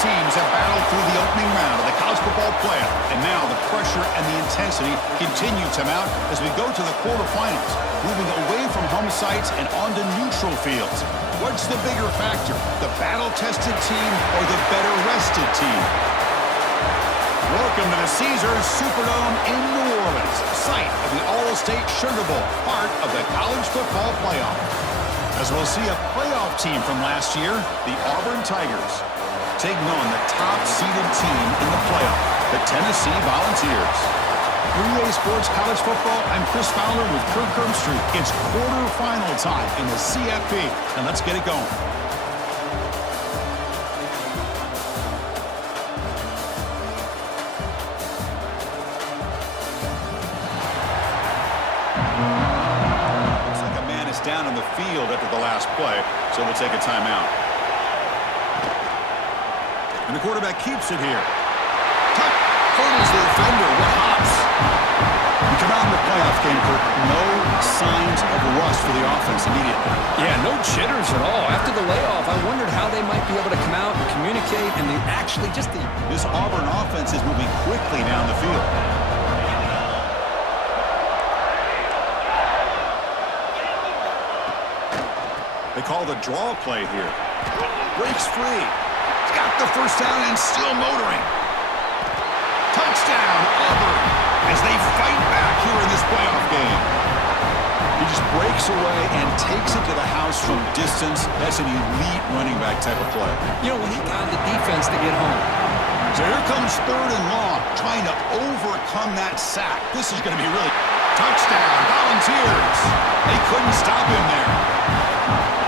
teams have battled through the opening round of the college football playoff, and now the pressure and the intensity continue to mount as we go to the quarterfinals, moving away from home sites and onto neutral fields. What's the bigger factor, the battle-tested team or the better-rested team? Welcome to the Caesars Superdome in New Orleans, site of the All-State Sugar Bowl, part of the college football playoff. As we'll see a playoff team from last year, the Auburn Tigers, taking on the top-seeded team in the playoff, the Tennessee Volunteers. 3A Sports College Football, I'm Chris Fowler with Kirk Herbstreit. It's quarterfinal time in the CFB, and let's get it going. Down on the field after the last play, so we'll take a timeout. And the quarterback keeps it here. Hurdles the defender with hops. You come out in the playoff game, Kirk, no signs of rust for the offense immediately. Yeah, no jitters at all. After the layoff, I wondered how they might be able to come out and communicate, and they actually just... This Auburn offense is moving quickly down the field. They call the draw play here. Breaks free. He's got the first down and still motoring. Touchdown, Auburn, as they fight back here in this playoff game. He just breaks away and takes it to the house from distance. That's an elite running back type of play. You know, when he got the defense to get home. So here comes 3rd and long, trying to overcome that sack. This is going to be really... Touchdown, Volunteers. They couldn't stop him there.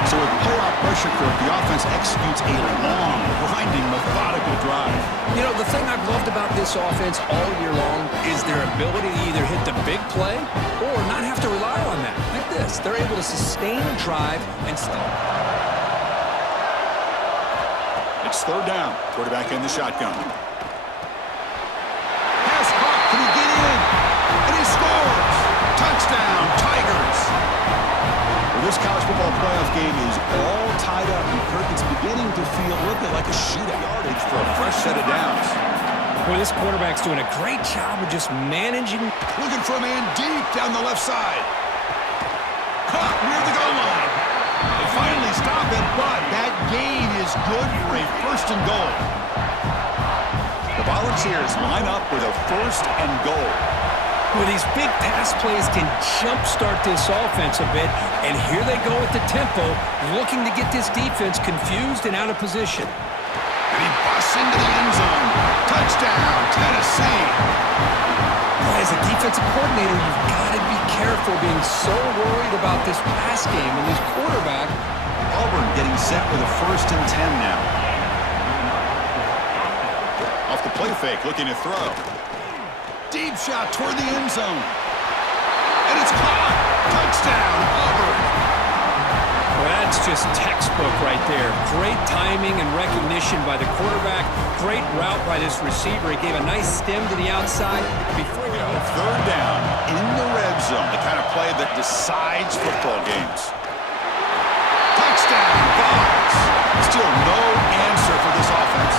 So with playoff pressure, Kirk, the offense executes a long, grinding, methodical drive. You know, the thing I've loved about this offense all year long is their ability to either hit the big play or not have to rely on that. Like this. They're able to sustain a drive and still... It's 3rd down. Quarterback in the shotgun. Pass caught. Can he get in? And he scores! Touchdown, Tigers! This college football playoff game is all tied up, and Kirk, it's beginning to feel a little bit like a shootout. Yardage for a fresh set of downs. Boy, this quarterback's doing a great job of just managing. Looking for a man deep down the left side. Caught near the goal line. They finally stop it, but that gain is good for a 1st and goal. The Volunteers line up with a 1st and goal. Well, these big pass plays can jumpstart this offense a bit, and here they go at the tempo, looking to get this defense confused and out of position. And he busts into the end zone. Touchdown, Tennessee. Well, as a defensive coordinator, you've got to be careful being so worried about this pass game and this quarterback. Auburn getting set with a 1st and 10 now. Off the play fake, looking to throw. Deep shot toward the end zone. And it's caught. Touchdown, Auburn. Well, that's just textbook right there. Great timing and recognition by the quarterback. Great route by this receiver. He gave a nice stem to the outside. Before we go, 3rd down in the red zone. The kind of play that decides football games. Touchdown, Vols. Still no answer for this offense.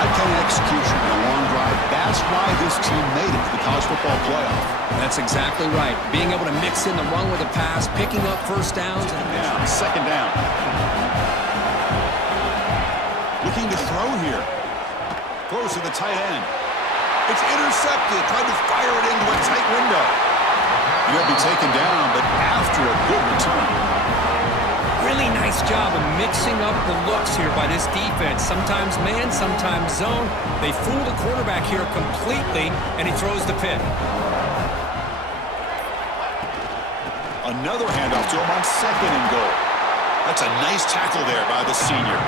That kind of execution in a long drive, that's why this team made it to the college football playoff. That's exactly right. Being able to mix in the run with a pass, picking up 1st downs. And 2nd down. Looking to throw here. Throws to the tight end. It's intercepted. Tried to fire it into a tight window. He'll be taken down, but after a good return. Really nice job of mixing up the looks here by this defense. Sometimes man, sometimes zone. They fool the quarterback here completely, and he throws the pick. Another handoff to him on 2nd and goal. That's a nice tackle there by the senior.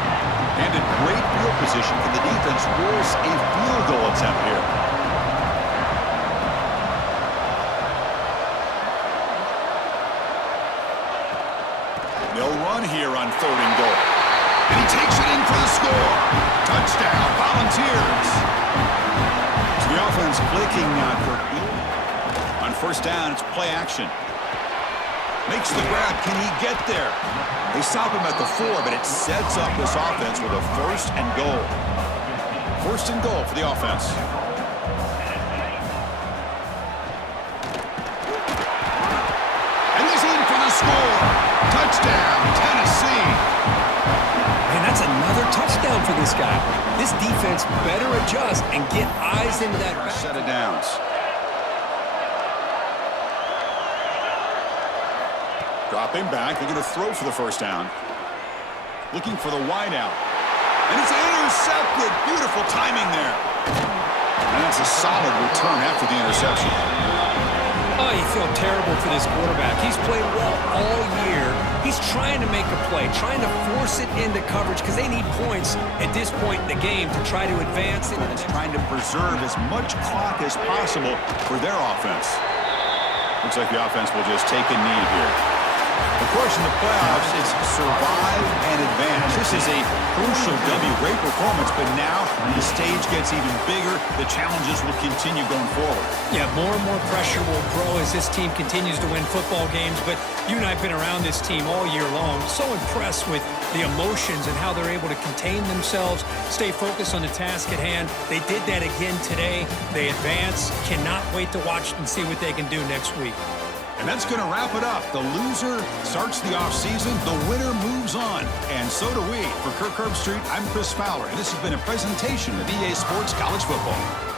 And in great field position, can the defense force a field goal attempt here? They'll run here on 3rd and goal. And he takes it in for the score. Touchdown, Volunteers. So the offense clicking for on 1st down. It's play action. Makes the grab. Can he get there? They stop him at the 4, but it sets up this offense with a first and goal. First and goal for the offense. And he's in for the score. Touchdown, Tennessee. And that's another touchdown for this guy. This defense better adjust and get eyes into that set of downs. Dropping back, they're going to throw for the first down. Looking for the wide out. And it's intercepted. Beautiful timing there. And that's a solid return after the interception. Oh, you feel terrible for this quarterback. He's played well all year. He's trying to make a play, trying to force it into coverage because they need points at this point in the game to try to advance it. And trying to preserve as much clock as possible for their offense. Looks like the offense will just take a knee here. Of course, in the playoffs, it's survive and advance. This is a crucial W. Great performance, but now the stage gets even bigger. The challenges will continue going forward. Yeah, more and more pressure will grow as this team continues to win football games. But you and I have been around this team all year long. So impressed with the emotions and how they're able to contain themselves, stay focused on the task at hand. They did that again today. They advance. Cannot wait to watch and see what they can do next week. And that's going to wrap it up. The loser starts the offseason. The winner moves on. And so do we. For Kirk Herbstreit, I'm Chris Fowler. And this has been a presentation of EA Sports College Football.